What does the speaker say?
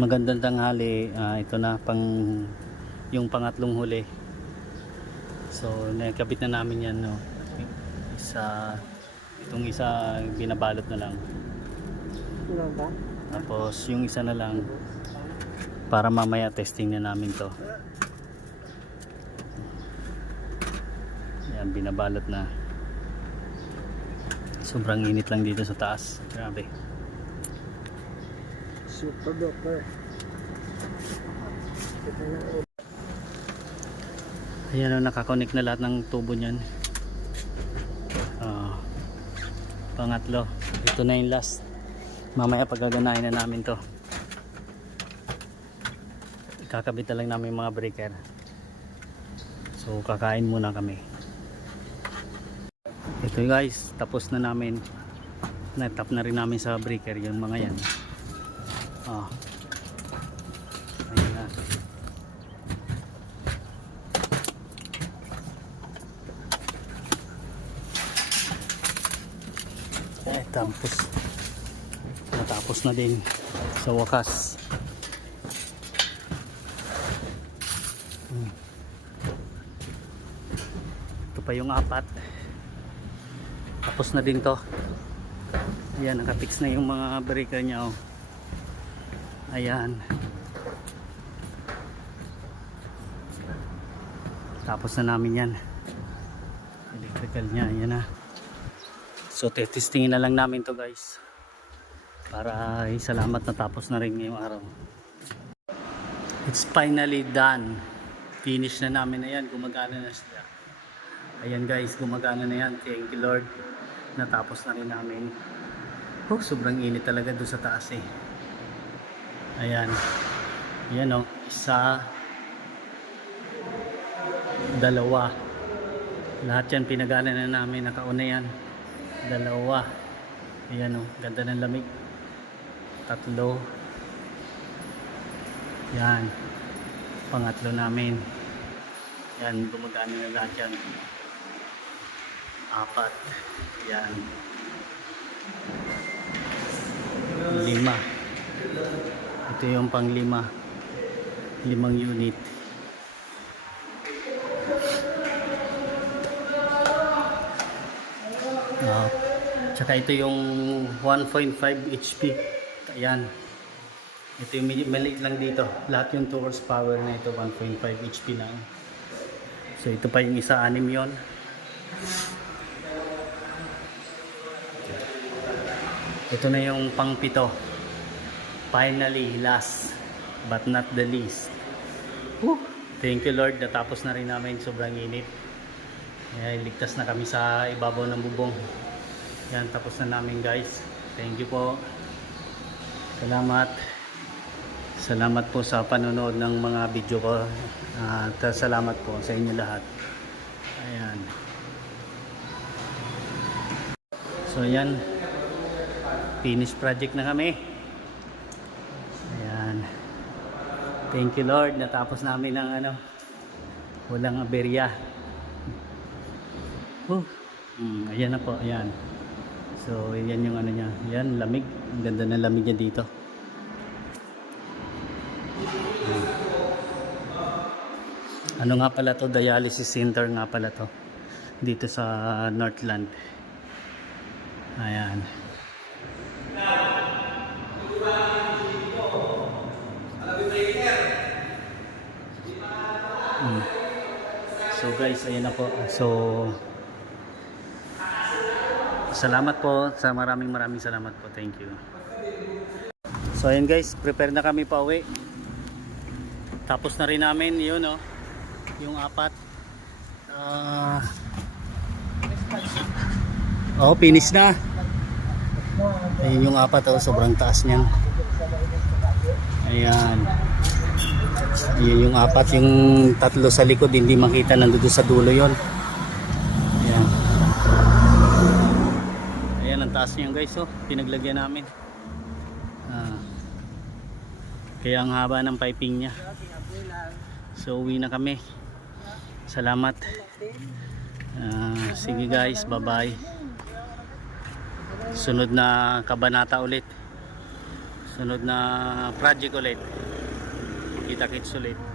Magandang tanghali. Ito na yung pangatlong huli. So nakabit na namin yan, no. Itong isa binabalot na lang. Tapos yung isa na lang para mamaya testing na namin to. Yan, binabalot na. Sobrang init lang dito sa taas. Grabe. Super duper. Ayan, nakakonect na lahat ng tubo niyan. Pangatlo. Ito na yung last. Mamaya pagaganahin na namin to. Kakabit na lang namin yung mga breaker. So kakain muna kami. Ito guys, tapos na namin. Natap na rin namin sa breaker yung mga yan. Ayan na. Natapos na din sa wakas. Ito pa yung apat. Tapos na din to. Ayan, nakapix na yung mga breaker nya, oh. Ayan. Tapos na namin yan. Electrical nya, ayan na. So testingin na lang namin to guys. Para salamat natapos na rin ngayong araw. It's finally done. Finish na namin na yan. Gumagana na siya. Ayan guys, gumagana na yan. Thank you Lord. Natapos na rin namin. Sobrang init talaga doon sa taas eh. Ayan. Ayan o. Isa. Dalawa. Lahat yan pinagana na namin. Nakauna yan. Dalawa. Ayan o. Ganda ng lamig. Tatlo. Yan. Pangatlo namin. Yan. Gumagana na lahat yan. Apat. Yan. 5. Ito yung pang 5. 5 unit. Tsaka ito yung 1.5 HP. Ayan. Ito yung maliit lang dito. Lahat yung 2 horsepower na ito 1.5 HP lang. So ito pa yung isa, 6 yon. Ito na yung pang 7. Finally, last but not the least. Thank you Lord, natapos na rin namin. Sobrang init. Ligtas na kami sa ibabaw ng bubong. Yan, tapos na namin guys. Thank you po. Salamat. Salamat po sa panonood ng mga video ko. Salamat po sa inyo lahat. Ayan. So yan. Finish project na kami. Ayan. Thank you Lord. Natapos namin ng walang aberya. Ayan na po. Ayan. So yan yung niya. Yan, lamig. Ang ganda ng lamig niya dito. Ano nga pala to? Dialysis center nga pala to. Dito sa Northland. Ayan. So guys, ayan na po. So salamat po. Maraming salamat po. Thank you. So ayan guys, prepare na kami pa uwi. Tapos na rin namin yun, oh. Yung 4. Finish na. Ayun yung 4, oh. Sobrang taas niyan. Ayan. Ayan yung 4. Yung 3 sa likod hindi makita, nandun sa dulo yon. Ayan. Ayan ang taas niyan guys, oh. Pinaglagyan namin. Kaya ang haba ng piping niya. So uwi na kami. Salamat. Sige guys, bye bye. Sunod na kabanata ulit. Sunod na project ulit. Kita-kits ulit.